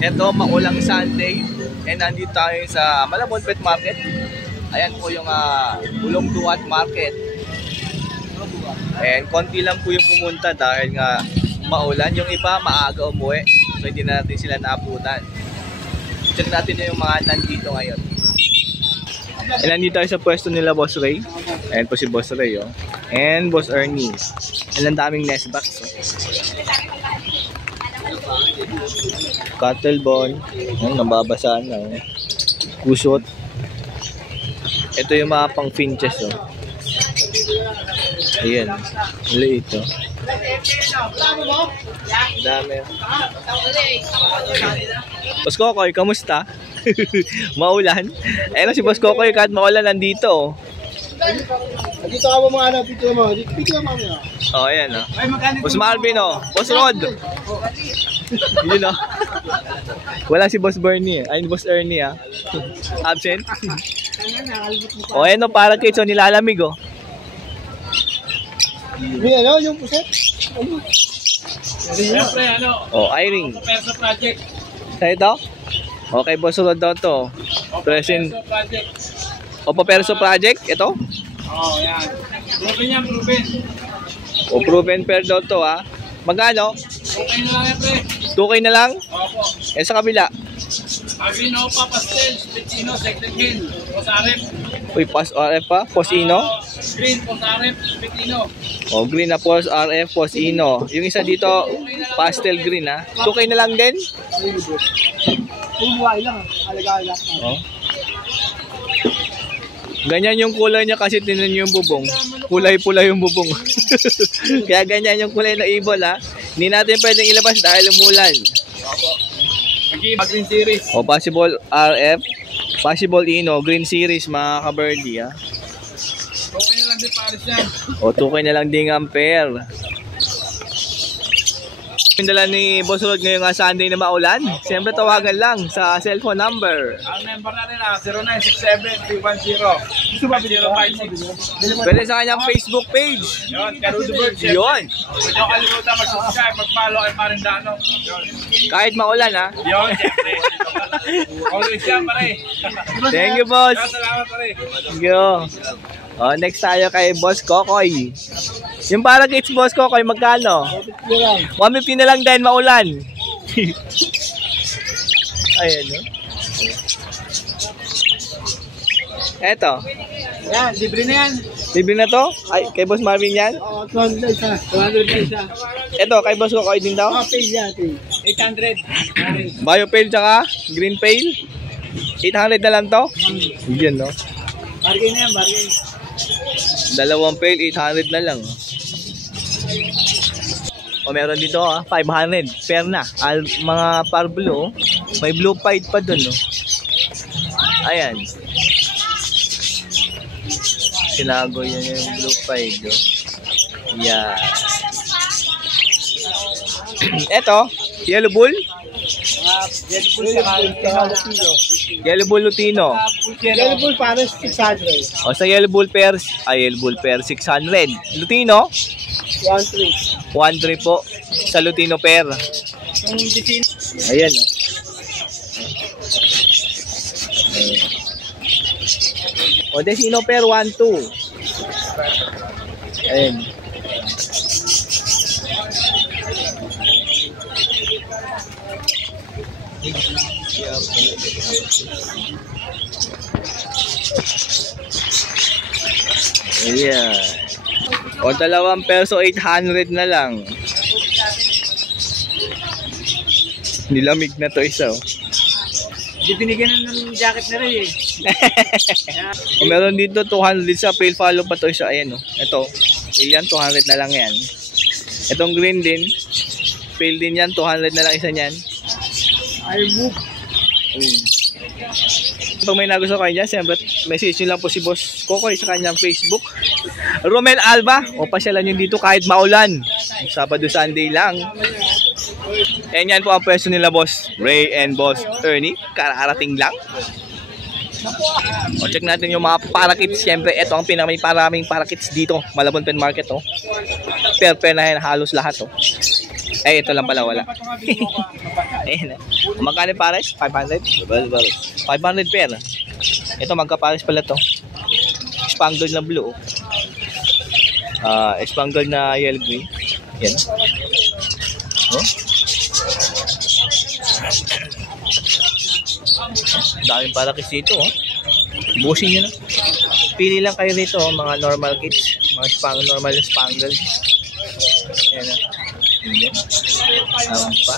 Ito, maulang Sunday. And nandito tayo sa Malabon Pet Market. Ayan po yung Ulong Duat Market. And konti lang po yung pumunta dahil nga maulan. Yung iba maaga umuwi. So hindi na natin sila naabutan. Check natin yung mga nandito ngayon. And nandito tayo sa pwesto nila Boss Ray. Ayan po si Boss Ray, oh. And Boss Ernie. Ayan, daming nest box, oh. Cattle bone. Ayan, nababasaan na, oh. Kusot. Ito yung mga pang finches, oh. Ayan. Maliit, oh. Dami. Boss Kokoy, kamusta? Maulan? Ayun si Boss Kokoy, kahit maulan nandito, oh. Dito ka mga anak, picture mo. Picture mo mo. Oh, ayan, oh. Boss Marvin, oh. Boss Rod. Yun, oh. Wala si Boss Bernie. Ay, Boss Ernie, ah. Absent. Oh, ayan, oh. Para kids, oh. Nilalamig, oh. May ano, yung puset? Ano? Siyempre, ano? Oh, Iring. Perso Project. Sa ito? Okay, Boss Rod daw to. Present. Perso Project. O, Perso Project? Ito? Oo, yan. Proven yan, proven. O, proven pair daw to, ha. Magkano? Okay na lang yan, pre. 2K na lang? Opo. Eh, sa kabila. Agino pa pastel, Spitino, second hill. Posarep. Uy, Pos RF pa? Posino? Green, Posarep, Spitino. O, green na Pos RF, Posino. Yung isa dito, pastel green, ha. 2K na lang din? Kung buhay lang, alagaan lang. O. Ganyan yung kulay niya kasi tinan niyo yung bubong. Kulay pula yung bubong. Kaya ganyan yung kulay ng ibon, ha. Hindi natin pwedeng ilabas dahil umulan. Mag-iba Green Series. O, possible RF, possible Ino, Green Series, mga ka-birdie, ha. Okay na lang din pares yan. O, 2K na lang din ang pair. Dala ni Boss Rod ngayong Sunday na maulan. Siyempre tawagan lang sa cellphone number. Ang number natin 0967-310-5056. Pwede sa kanyang Facebook page. Yun, Carudo Birds. Yun. Huwag niyo kalimutan mag-subscribe, mag-follow kay Parindano. Yun. Kahit maulan, ha. Yun, siyempre. Always yan, pare. Thank you, boss. Salamat, pare. Thank you. O, next tayo kay Boss Kokoy. Yung para kids Boss Kokoy, magkano? 150 na lang din, maulan. Ayan, no? Eto. Yan, libre na yan. Libre na to? Ay, kay Boss Marvin yan? Oo, 200 isa. 200 isa. Eto, kay Boss Kokoy din daw? Oh, page yan, page. 800. Bio Pale tsaka Green Pale? 800 na lang to? Yan, no? Bargain na yan, bargain. Dalawang pail, 800 na lang. O, meron dito, 500. Pair na. Mga par blue, may blue pied pa dun, no? Ayan. Sinago yan yung blue pied, no? Yan. Eto, yellow bull. Yellow bull Lutino. Yellow bull para 600. O, sa yellow bull pairs, yellow bull pair 600. Lutino, 1-3. 1-3 po sa Lutino pair. Ayan, no? O, Desino pair 1-2. Ayan. Ayan. O, 2 peso 800 na lang. Nilamig na to isa, oh. Hindi binigyan ng jacket na rin, eh. O, meron dito 200 sa pale follow pa to isa. Ayan, oh. Ito, pale yan, 200 na lang yan. Itong green din, pale din yan, 200 na lang isa niyan. I move. Pag may nagusto kayo dyan, siyempre message nyo lang po si Boss Kokoy sa kanyang Facebook. Romel Alba, o pasyalan nyo dito kahit maulan. Sabado, Sunday lang. And yan po ang pwesto nila Boss Ray and Boss Ernie. Kararating lang. O, check natin yung mga parakits. Siyempre, ito ang pinakaraming parakits dito. Malabon Pet Market, oh. Pair na yan, halos lahat, oh. Ay, ito lang pala wala. Ayan. Magkano pares? 500? 500 pair. Ito magkapares pala to. Spangled na blue. Spangled na yellow green. Yan. Oh. Daming parakits dito, oh. Busin nyo na. Pili lang kayo dito, oh, mga normal kits. Mga normal spangled. Yan, oh. Yan. Pa.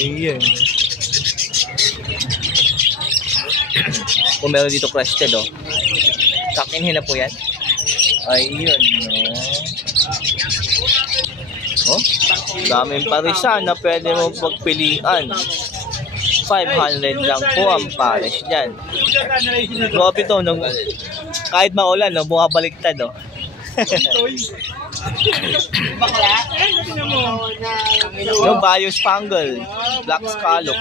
Ayan. Kung meron dito crested, oh. Kakinhin na po yan. Ayun, no. Oh, daming parisan na pwede mo pagpilian. 500 lang po ang pares dyan. Grabe to, no? Kahit maulan, no? Bumabaliktad, no? Yung Bayo Spangle, Black Scallop.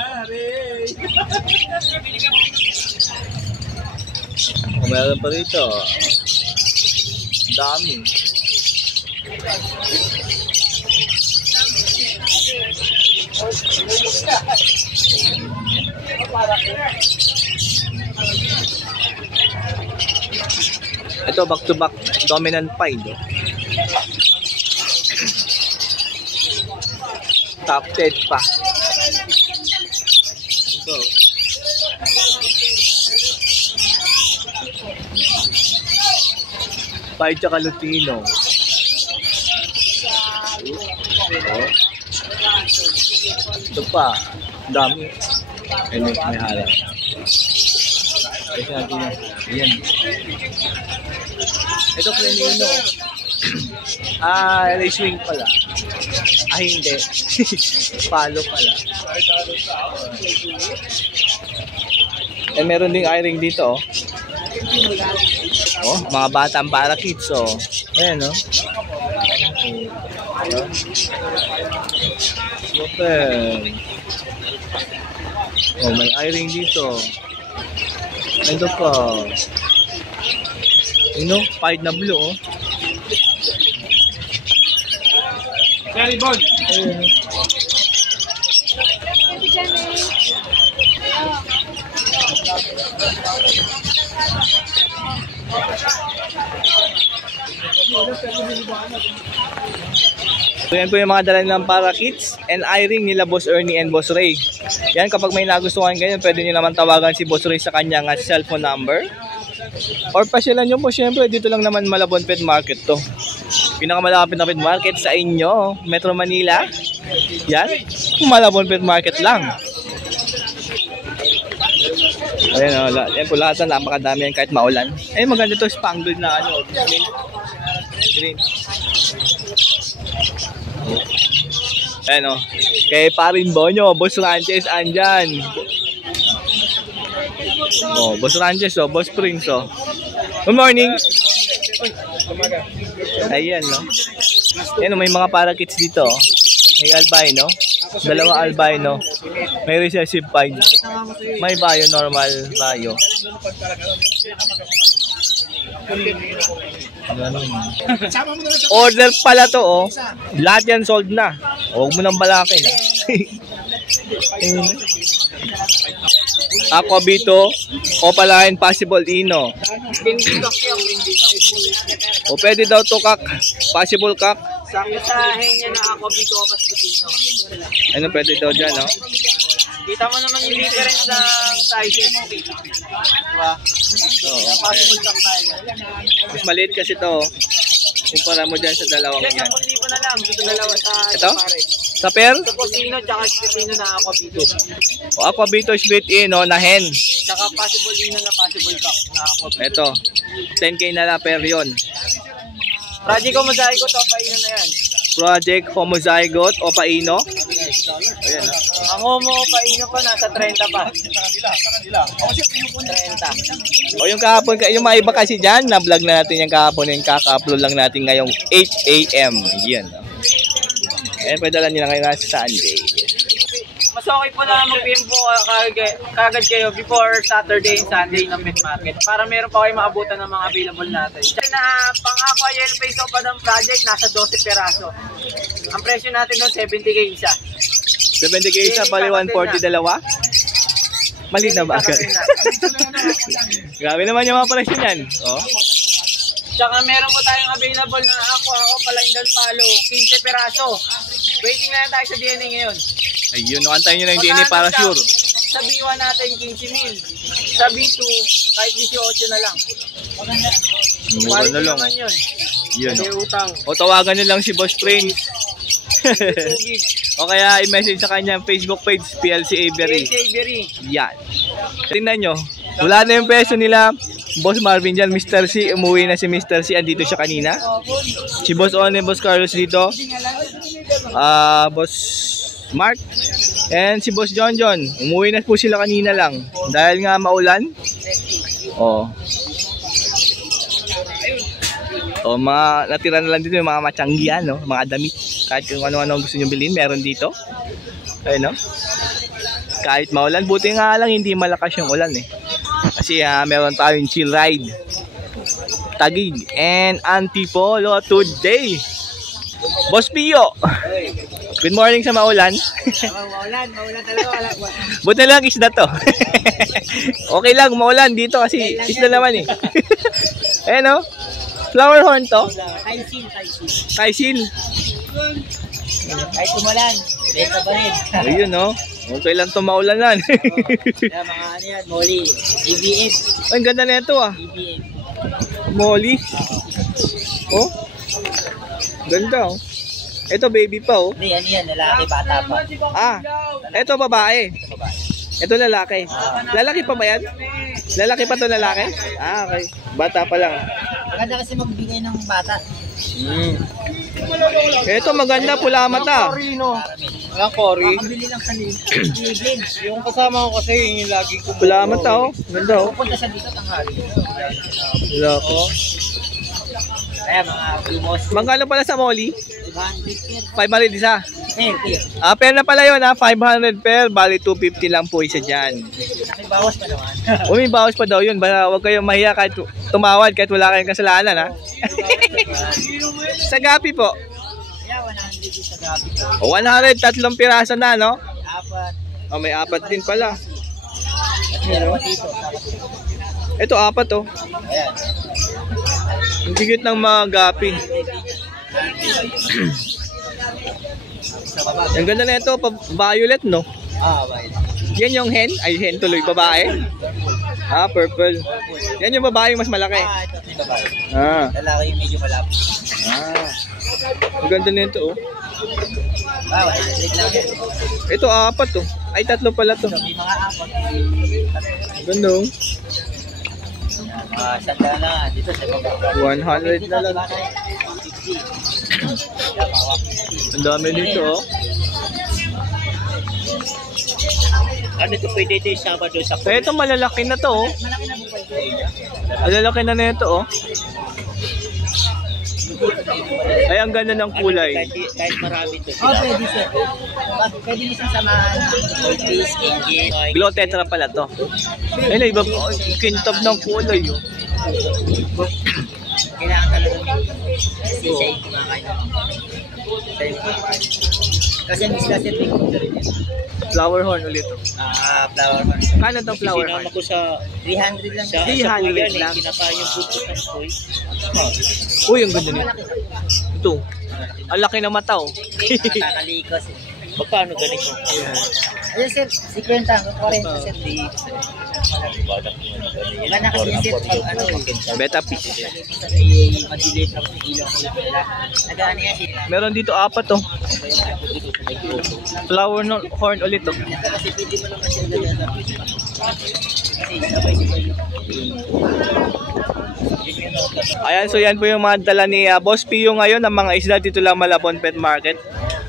Meron pa rito. Dami. Ito back to back dominant pied. Top 10 pa. Ito. Pied tsaka Lutino. Ito pa. Dami. May harap. Kasi natin yan. Ayan. Ito Plenino. Swing pala. Hindi. Palo pala. Meron ding eye-ring dito, oh. Oh, mga batang parakeets, oh. Ayan, oh. Ayan. Super. Oh, may eye-ring dito. Ito pa. Pied na blue, oh. Cherry Bond. Ayan. So yan po yung mga dala ng parakeets and eye-ring nila Boss Ernie and Boss Ray. Yan, kapag may nagustuhan kayo, pwede nyo naman tawagan si Boss Ray sa kanyang cellphone number. Or pasyalan nyo po, syempre dito lang naman Malabon Pet Market to. Pinakamalapit na pet market sa inyo, Metro Manila. Yan, Malabon Pet Market lang. Ayan, yan po lahat na napakadami yan kahit maulan. Ay, maganda to, spangled na green. Ayan, oh. Kay Parin Bonyo, Boss Ranches andyan. Oh, Boss Ranches, oh, Boss Prince, oh. Good morning. Ayan, no. Ayan, may mga parakeets dito, oh. May albino, dalawang albino. May recessive pied. May Bayo, normal Bayo. Order pala to, oh. Lahat yan sold na. Huwag mo nang balakin, ah. Aquabito, Opaline, Possible Ino. O pwede daw to kak, possible kak. Sasahin niya na Aquabito o Pascutino. Ano pwede daw dyan, no? Kita mo naman yung difference ng sizes. Diba? Oo. Possible kang tayo. Mas maliit kasi to. Kumpara mo dyan sa dalawang Yan, yan. 10,000 na lang. Dito dalawa sa Ito? pare. Sa pair? Ito Pascutino tsaka Pascutino na Aquabito. O Aquabito split Ino na hen. Tsaka Possible Ino na Possible Cup na Aquabito. Ito. 10K na lang per yon. Project ko masaya ko to, paino na yan. Project Homozygote o Paino. Ayan, ha? Ang homo paino pa nasa 30 pa. Sa kanila. 30. O yung kahapon, yung mga iba kasi dyan, na-vlog na natin yung kahapon, yung kaka-upload lang natin ngayong 8 AM. Yan. Ayan, pwede lang nyo na ngayon sa Sunday. mas okay po na mag-PM po kagad kayo before Saturday and Sunday ng pet market para meron pa kayo maabutan ng mga available natin. Kasi na pang-aqua yellow face opadang project, nasa 12 peraso. Ang presyo natin doon, 70K isa. 70K isa, bali 140 dalawa? Mali na ba? Grabe naman yung mga presyo niyan. Oh. Tsaka meron po tayong available na aqua pala in palo, 15 peraso. Waiting na lang tayo sa DNA ngayon. Ayun, antayin nyo lang yung DNA para sure. Sa B1 natin 15,000. Sa B2 kahit 18 na lang. Ano lang. Naman yun. Yun. May utang. O tawagan nyo lang si Boss Prince. O kaya i-message sa kanya Facebook page PLC Avery. PLC Avery. Yan. Tingnan nyo. Wala na yung peso nila. Boss Marvin dyan, Mr. C. Umuwi na si Mr. C. Andito siya kanina. Si Boss One, Boss Carlos dito. Boss Mark. And si Boss John John. Umuwi na po sila kanina lang. Dahil nga maulan. Oh. O mga natira na lang dito yung mga matsanggian, no? Mga damit. Kahit kung ano-ano gusto nyo bilhin, meron dito. Ayun, no? Kahit maulan, buti nga lang hindi malakas yung ulan eh. Kasi meron tayong chill ride, Taguig and Antipolo today. Boss Pio, good morning sa maulan. Maulan talaga. Buti lang isda to. Okay lang maulan dito kasi isda naman eh. Ayan o, flower horn to. Kaisil. Kahit umulan, benta pa rin. Ayun o, okay lang to maulanan. Kaya mga ano yan, Molly, EBM. Ay, ang ganda na ito ah. EBM. Molly. Oh, ganda oh. Ito baby pa oh. Hindi, ano yan, lalaki, bata pa. Ito babae. Ito lalaki. Lalaki pa ba yan? Lalaki pa to lalaki? Okay. Bata pa lang. Maganda kasi magbigay ng bata. Ito maganda, pula mata. Ang Cory. Makabili lang sa Cleveland. Yung kasama ko kasi yung lagi ko. Pula mata oh. Ganda oh. Pupunta siya dito tanghali. Lako. Kaya mga blue moss. Magkano pala sa Molly? 500 500 isa. per. Pair na pala yun 500 pair. Bali 250 lang po isa dyan. May bawas pa naman. May bawas pa daw yun. Huwag kayong mahiya kahit tumawad kahit wala kayong kasalanan ha. Sa gapi po. Kaya 100 sa gabi ko. 100, tatlong piraso na no? Apat. May apat din pala. Dalawa dito. Ito apat oh. Ayan. Ang bigit ng mga gapi. Ang ganda na ito, violet no? Violet. Yan yung hen? Ay hen tuloy, babae? Purple. Yan yung babae mas malaki. Ito yung babae. Lalaki yung medyo malapit. Ang ganda na ito oh. 100 lang yun. Ito apat oh. Ay tatlo pala to. May mga apat. Ang ganda oh. Sanda na dito sa baba. 100 na lang. Ang dami dito oh. Ano ito pwede ito yung Sabado sa So ito malalaki na to oh. malaki na po pwede. Malalaki na nito oh. Ay ang ganda ng kulay. Kahit marami ito sila. Pwede sir. Pwede mo siyang samahan. Face, engine. Glow tetra pala to. Ay na iba kintab ng kulay oh. Kailangan talaga kasi siya yung kumakain. Kasi ang isla sir, may kulay rin. Flower horn ulit oh. Flower horn. Kano tong flower horn? Sinama ko sa 300 lang. 300 lang. Kinakain yung puto ng koy. Uy, ang ganda nito. Ito. Ang laki ng mata oh. Nakakalikos eh. Magkano ganito? Ayan sir, 50. 40 sir. Iba na kasi sir, pag ano eh. Beta fish. Madilit ang ilaw ko nila. Nag-ano yan sila. Meron dito apat oh. Flower horn ulit oh. Kasi pwede mo naman sila dala. Kasi sabay-sabay. Ayan, so yan po yung mga dala ni Boss Pio ngayon ng mga isda dito lang Malabon Pet Market.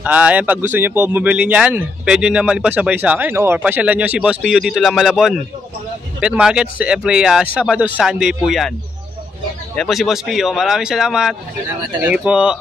Ayan, pag gusto nyo po bumili niyan, pwede naman ipasabay sa akin or pasyalan nyo si Boss Pio dito lang Malabon Pet Market every Sabado, Sunday po yan. Yan po si Boss Pio. Maraming salamat. Salamat Thank you po.